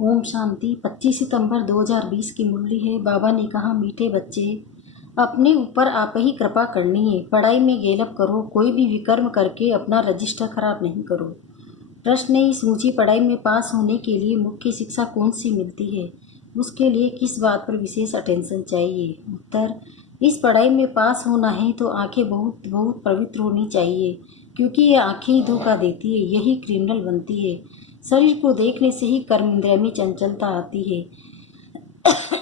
ओम शांति। 25 सितंबर 2020 की मुरली है। बाबा ने कहा, मीठे बच्चे, अपने ऊपर आप ही कृपा करनी है। पढ़ाई में गेलप करो, कोई भी विकर्म करके अपना रजिस्टर खराब नहीं करो। प्रश्न है, इस ऊंची पढ़ाई में पास होने के लिए मुख्य शिक्षा कौन सी मिलती है? उसके लिए किस बात पर विशेष अटेंशन चाहिए? उत्तर, इस पढ़ाई में पास होना है तो आंखें बहुत बहुत पवित्र होनी चाहिए, क्योंकि ये आंखें ही धोखा देती है, यही क्रिमिनल बनती है। शरीर को देखने से ही कर्म इंद्रिय में चंचलता आती है,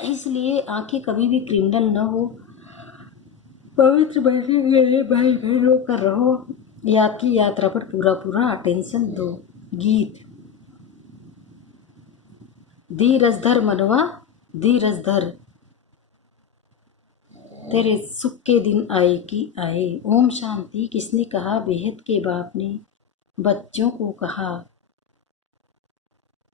इसलिए आंखें कभी भी क्रिमिनल न हो। पवित्र बनने के लिए भाई बहनों कर रहो। याद की यात्रा पर पूरा पूरा अटेंशन दो। गीत। धीरज धर मनवा, धीरज धर, तेरे सुख के दिन आए कि आए। ओम शांति। किसने कहा? बेहद के बाप ने बच्चों को कहा,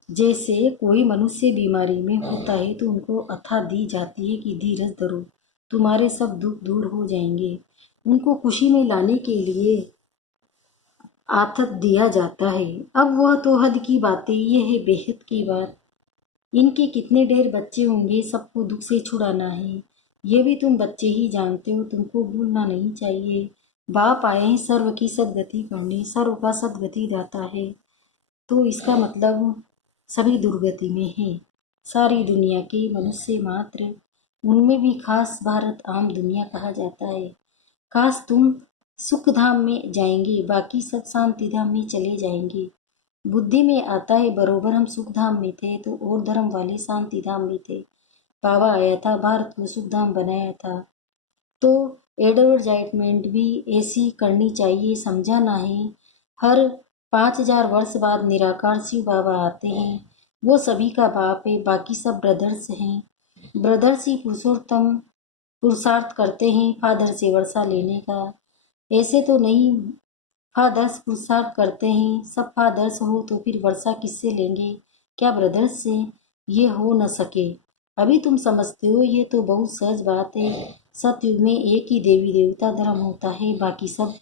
जैसे कोई मनुष्य बीमारी में होता है तो उनको अथा दी जाती है कि धीरज धरो, तुम्हारे सब दुख दूर हो जाएंगे। उनको खुशी में लाने के लिए आथत दिया जाता है। अब वह तो हद की बातें, ये है बेहद की बात। इनके कितने ढेर बच्चे होंगे, सबको दुख से छुड़ाना है, ये भी तुम बच्चे ही जानते हो, तुमको भूलना नहीं चाहिए। बाप आए हैं सर्व की सदगति करने, सर्व का सदगति दाता है, तो इसका मतलब सभी दुर्गति में है। सारी दुनिया के मनुष्य मात्र, उनमें भी खास भारत आम दुनिया कहा जाता है। काश तुम सुख धाम में जाएंगे, बाकी सब शांति धाम में चले जाएंगे। बुद्धि में आता है बरोबर हम सुख धाम में थे तो और धर्म वाले शांति धाम में थे। बाबा आया था, भारत को सुख धाम बनाया था, तो एडवर्टाइजमेंट भी ऐसी करनी चाहिए, समझाना है। हर 5000 वर्ष बाद निराकार शिव बाबा आते हैं, वो सभी का बाप है, बाकी सब ब्रदर्स हैं। ब्रदर्स ही पुरुषोत्तम पुरुषार्थ करते हैं फादर से वर्षा लेने का। ऐसे तो नहीं, फादर्स पुरुषार्थ करते हैं, सब फादर्स हो तो फिर वर्षा किससे लेंगे? क्या ब्रदर्स से? ये हो न सके। अभी तुम समझते हो, ये तो बहुत सहज बात है। सतयुग में एक ही देवी देवता धर्म होता है, बाकी सब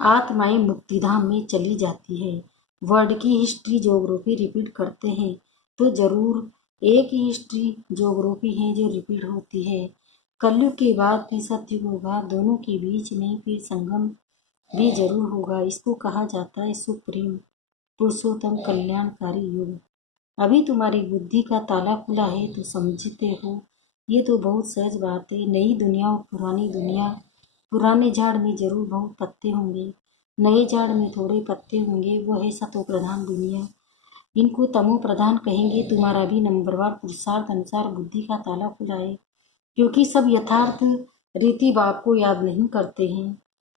आत्माएं मुक्तिधाम में चली जाती है। वर्ल्ड की हिस्ट्री ज्योग्राफी रिपीट करते हैं तो जरूर एक ही हिस्ट्री ज्योग्राफी है जो रिपीट होती है। कलयुग के बाद फिर सतयुग होगा, दोनों के बीच में फिर संगम भी जरूर होगा। इसको कहा जाता है सुप्रीम पुरुषोत्तम कल्याणकारी युग। अभी तुम्हारी बुद्धि का ताला खुला है तो समझते हो, ये तो बहुत सहज बात है। नई दुनिया और पुरानी दुनिया, पुराने झाड़ में जरूर बहुत पत्ते होंगे, नए झाड़ में थोड़े पत्ते होंगे, वो है सतो प्रधान दुनिया। इनको तमो प्रधान कहेंगे। तुम्हारा भी नंबरवार पुरुषार्थ अनुसार बुद्धि का ताला खुला है, क्योंकि सब यथार्थ रीति बाप को याद नहीं करते हैं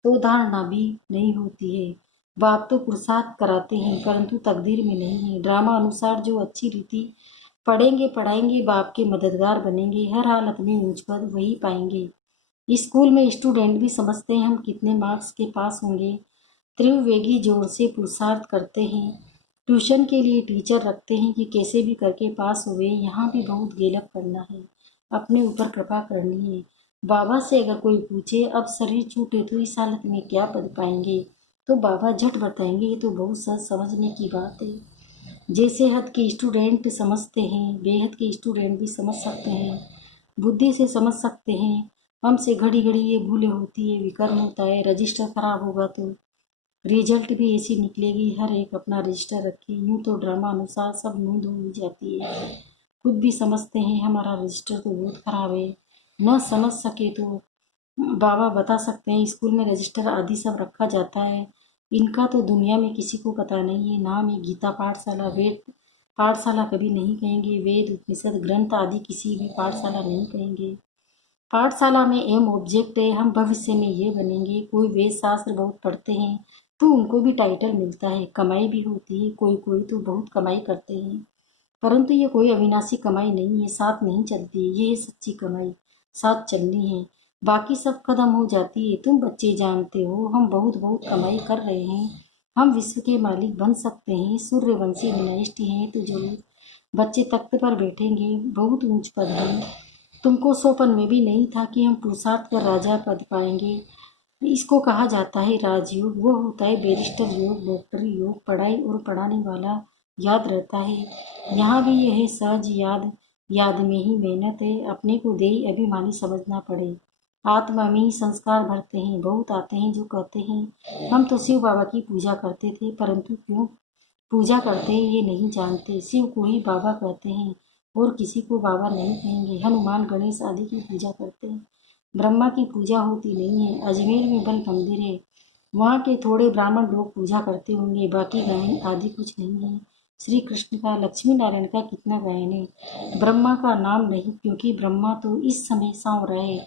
तो धारणा भी नहीं होती है। बाप तो पुरुषार्थ कराते हैं परंतु तकदीर में नहीं है। ड्रामा अनुसार जो अच्छी रीति पढ़ेंगे पढ़ाएंगे, बाप के मददगार बनेंगे, हर हालत में ऊंच पद वही पाएंगे। स्कूल में स्टूडेंट भी समझते हैं हम कितने मार्क्स के पास होंगे, त्रिवेगी जोर से पुरुषार्थ करते हैं। ट्यूशन के लिए टीचर रखते हैं कि कैसे भी करके पास हुए। यहाँ भी बहुत गेलप करना है, अपने ऊपर कृपा करनी है। बाबा से अगर कोई पूछे अब शरीर छूटे तो इस हालत में क्या पढ़ पाएंगे, तो बाबा झट बताएंगे, ये तो बहुत सहज समझने की बात है। जैसे हद के स्टूडेंट समझते हैं, बेहद के स्टूडेंट भी समझ सकते हैं, बुद्धि से समझ सकते हैं। हमसे घड़ी घड़ी ये भूलें होती है, विकर्म होता है, रजिस्टर खराब होगा तो रिजल्ट भी ऐसी निकलेगी। हर एक अपना रजिस्टर रखे, यूँ तो ड्रामा अनुसार सब नोंद हो जाती है। खुद भी समझते हैं हमारा रजिस्टर तो बहुत खराब है, न समझ सके तो बाबा बता सकते हैं। स्कूल में रजिस्टर आदि सब रखा जाता है, इनका तो दुनिया में किसी को पता नहीं है। नाम है गीता पाठशाला, वेद पाठशाला कभी नहीं कहेंगे, वेद उपनिषद ग्रंथ आदि किसी भी पाठशाला नहीं कहेंगे। पाठशाला में एम ऑब्जेक्ट है, हम भविष्य में ये बनेंगे। कोई वेद शास्त्र बहुत पढ़ते हैं तो उनको भी टाइटल मिलता है, कमाई भी होती है, कोई कोई तो बहुत कमाई करते हैं, परंतु ये कोई अविनाशी कमाई नहीं है, साथ नहीं चलती, ये है सच्ची कमाई, साथ चलनी है। बाकी सब खत्म हो जाती है। तुम बच्चे जानते हो हम बहुत बहुत कमाई कर रहे हैं, हम विश्व के मालिक बन सकते हैं, सूर्यवंशी डिनाइस्टी हैं तो जरूर बच्चे तख्त पर बैठेंगे, बहुत ऊंच पद है। तुमको स्वप्न में भी नहीं था कि हम पुरुषार्थ कर राजा पद पाएंगे। इसको कहा जाता है राजयोग। वो होता है बैरिस्टर योग, डॉक्टरी योग, पढ़ाई और पढ़ाने वाला याद रहता है। यहाँ भी यह सहज याद, याद में ही मेहनत है। अपने को देही अभिमानी समझना पड़े। आत्मा में ही संस्कार भरते हैं। बहुत आते हैं जो कहते हैं हम तो शिव बाबा की पूजा करते थे, परंतु क्यों पूजा करते हैं ये नहीं जानते। शिव को ही बाबा कहते हैं और किसी को बाबा नहीं कहेंगे। हनुमान गणेश आदि की पूजा करते हैं। ब्रह्मा की पूजा होती नहीं है। अजमेर में बल मंदिर है, वहाँ के थोड़े ब्राह्मण लोग पूजा करते होंगे, बाकी गायन आदि कुछ नहीं है। श्री कृष्ण का, लक्ष्मी नारायण का कितना गायन है, ब्रह्मा का नाम नहीं, क्योंकि ब्रह्मा तो इस समय सौ रहे,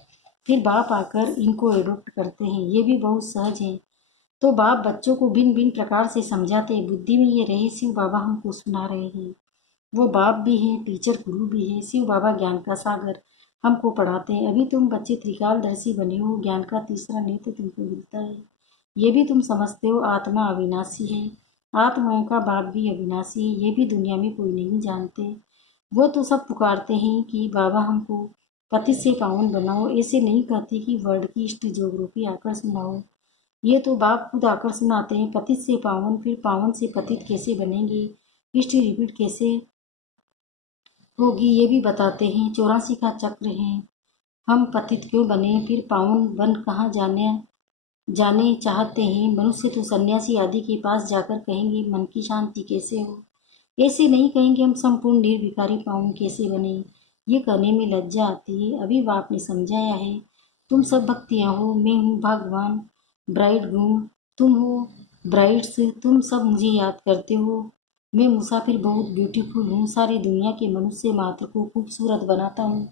फिर बाप आकर इनको एडोप्ट करते हैं। ये भी बहुत सहज है। तो बाप बच्चों को भिन्न भिन्न प्रकार से समझाते हैं। बुद्धि में ये रहे शिव बाबा हमको सुना रहे हैं। वो बाप भी हैं, टीचर गुरु भी है। शिव बाबा ज्ञान का सागर हमको पढ़ाते हैं। अभी तुम बच्चे त्रिकालदर्शी बने हो, ज्ञान का तीसरा नेत्र तुमको मिलता है। ये भी तुम समझते हो आत्मा अविनाशी है, आत्माओं का बाप भी अविनाशी है। ये भी दुनिया में कोई नहीं जानते। वो तो सब पुकारते हैं कि बाबा हमको पतित से पावन बनाओ। ऐसे नहीं कहते कि वर्ड की इष्ट जोगरूपी आकर सुनाओ। ये तो बाप खुद आकर सुनाते हैं पतित से पावन, फिर पावन से पतित कैसे बनेंगे, इष्ट रिपीट कैसे होगी ये भी बताते हैं। 84 का चक्र है, हम पतित क्यों बने, फिर पावन बन कहाँ जाने जाने चाहते हैं। मनुष्य तो सन्यासी आदि के पास जाकर कहेंगे मन की शांति कैसे हो, ऐसे नहीं कहेंगे हम संपूर्ण निर्विकारी पावन कैसे बने। ये कहने में लज्जा आती है। अभी बाप ने समझाया है तुम सब भक्तियाँ हो, मैं हूँ भगवान ब्राइड ग्रूम, तुम हो ब्राइड्स, तुम सब मुझे याद करते हो। मैं मुसाफिर बहुत ब्यूटीफुल हूँ, सारी दुनिया के मनुष्य मात्र को खूबसूरत बनाता हूँ।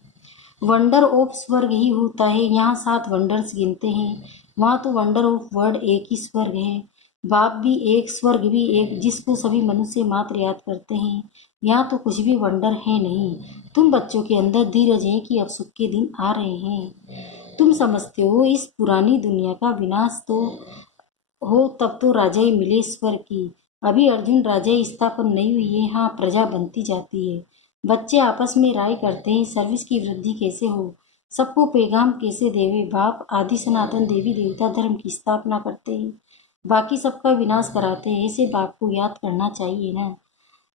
वंडर ऑफ स्वर्ग ही होता है, यहाँ 7 वंडर्स गिनते हैं, वहाँ तो वंडर ऑफ वर्ल्ड एक ही स्वर्ग है। बाप भी एक, स्वर्ग भी एक, जिसको सभी मनुष्य मात्र याद करते हैं। यहाँ तो कुछ भी वंडर है नहीं। तुम बच्चों के अंदर धीरज है कि अब सुख के दिन आ रहे हैं। तुम समझते हो इस पुरानी दुनिया का विनाश तो हो तब तो राजाई मिले स्वर्ग की। अभी अर्जुन राजाई स्थापन नहीं हुई है, हाँ प्रजा बनती जाती है। बच्चे आपस में राय करते हैं सर्विस की वृद्धि कैसे हो, सबको पैगाम कैसे देवे। बाप आदि सनातन देवी देवता धर्म की स्थापना करते हैं, बाकी सबका विनाश कराते हैं। ऐसे बाप को याद करना चाहिए ना।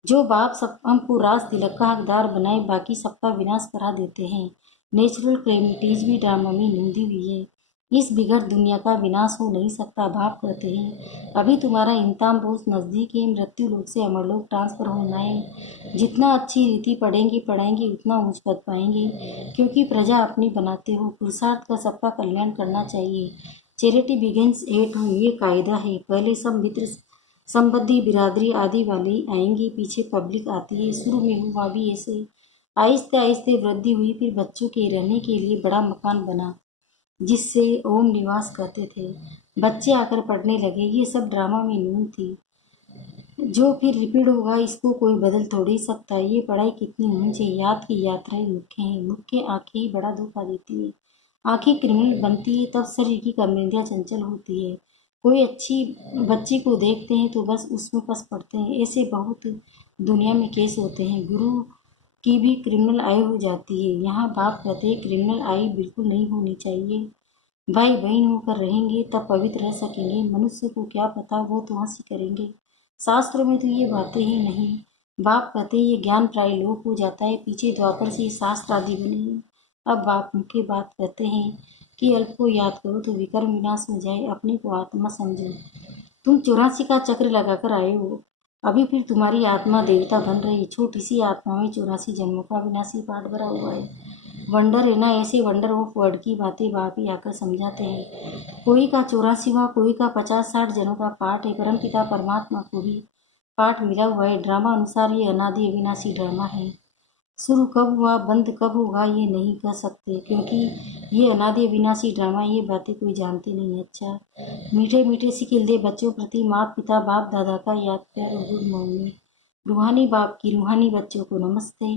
जो बाप सब हमको राज तिलक का हकदार बनाए, बाकी सबका विनाश करा देते हैं। नेचुरल क्लेमिटीज भी ड्रामा में निंदी हुई है। इस बिगड़ दुनिया का विनाश हो नहीं सकता। बाप कहते हैं अभी तुम्हारा इंतजाम बहुत नज़दीक है, मृत्यु लोक से अमर लोक ट्रांसफर होना है। जितना अच्छी रीति पढ़ेंगे उतना ऊंच पद पाएंगे, क्योंकि प्रजा अपनी बनाते हो। पुरुषार्थ का सबका कल्याण करना चाहिए। चैरिटी बिगिंस एट होम, ये कायदा है। पहले सब मित्र संबंधी बिरादरी आदि वाले आएंगे, पीछे पब्लिक आती है। शुरू में हुआ भी ऐसे, आहिस्ते आहिस्ते वृद्धि हुई, फिर बच्चों के रहने के लिए बड़ा मकान बना जिससे ओम निवास कहते थे। बच्चे आकर पढ़ने लगे। ये सब ड्रामा में नून थी, जो फिर रिपीट होगा इसको कोई बदल थोड़ी सकता है। ये पढ़ाई कितनी ऊंच है, याद की यात्राएं मुख्य हैं। मुख्य आंखें ही बड़ा धोखा देती है। आंखें क्रिमिनल बनती है तब शरीर की कर्मेंद्रियां चंचल होती है। कोई अच्छी बच्ची को देखते हैं तो बस उसमें बस पड़ते हैं। ऐसे बहुत दुनिया में केस होते हैं। गुरु की भी क्रिमिनल आई हो जाती है। यहाँ बाप कहते हैं क्रिमिनल आई बिल्कुल नहीं होनी चाहिए। भाई बहन होकर रहेंगे तब पवित्र रह सकेंगे। मनुष्य को क्या पता, वो तो हंसी करेंगे। शास्त्रों में तो ये बातें ही नहीं। बाप कहते हैं ये ज्ञान प्राय लोप हो जाता है, पीछे द्वापर से शास्त्र आदि बने हैं। अब बाप मुख्य बात कहते हैं कि अल्प को याद करो तो विकर्म विनाश हो जाए, अपने को आत्मा समझो। तुम 84 का चक्र लगाकर आए हो, अभी फिर तुम्हारी आत्मा देवता बन रही। छोटी सी आत्मा में 84 जन्मों का विनाशी पाठ भरा हुआ है। वंडर है ना, ऐसे वंडर ऑफ वर्ड की बातें बाप ही आकर समझाते हैं। कोई का 84वां, कोई का 50-60 जनों का पाठ है। परमपिता परमात्मा को भी पाठ मिला हुआ है। ड्रामा अनुसार ये अनादि अविनाशी ड्रामा है। शुरू कब हुआ बंद कब होगा ये नहीं कह सकते, क्योंकि ये अनादि अविनाशी ड्रामा, ये बातें कोई जानते नहीं। अच्छा, मीठे मीठे सिखिल दे बच्चों प्रति माता पिता बाप दादा का याद प्यार और गुड मॉर्निंग। रूहानी बाप की रूहानी बच्चों को नमस्ते।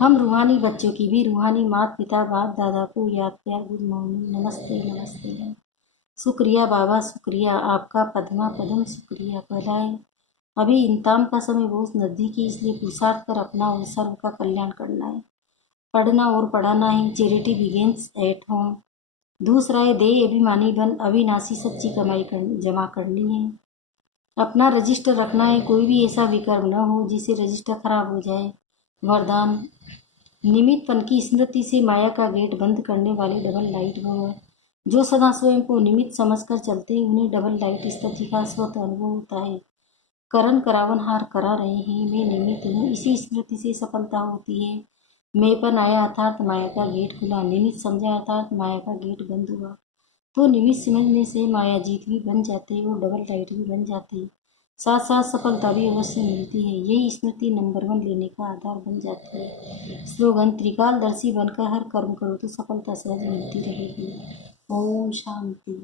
हम रूहानी बच्चों की भी रूहानी माता पिता बाप दादा को याद प्यार गुड मॉर्निंग, नमस्ते नमस्ते। शुक्रिया बाबा शुक्रिया, आपका पद्मा पदम शुक्रिया। पहला है अभी इंतजाम का समय बहुत नज़दीक है, इसलिए पुरुषार्थ कर अपना और सर्व का कल्याण करना है। पढ़ना और पढ़ाना है। Charity begins at home. दूसरा है देह अभिमानी बन, अविनाशी सच्ची कमाई जमा करनी है। अपना रजिस्टर रखना है, कोई भी ऐसा विकल्प न हो जिससे रजिस्टर खराब हो जाए। वरदान, निमित्त पन की स्मृति से माया का गेट बंद करने वाले डबल लाइट भव। जो सदा स्वयं को निमित्त समझकर चलते हैं उन्हें डबल लाइट स्थिति का स्वतः अनुभव होता है। करण करावन हार करा रहे हैं, मैं निमित्त हूँ, इसी स्मृति से सफलता होती है। मैं पर आया अर्थात माया का गेट खुला, निमित्त समझा अर्थात माया का गेट बंद हुआ। तो निमित्त समझने से माया जीत भी बन जाती है और डबल लाइट भी बन जाती है। साथ साथ सफलता भी अवश्य मिलती है। यही स्मृति नंबर 1 लेने का आधार बन जाती है। स्लोगन, त्रिकालदर्शी बनकर हर कर्म करो तो सफलता सहज मिलती रहेगी। ओम शांति।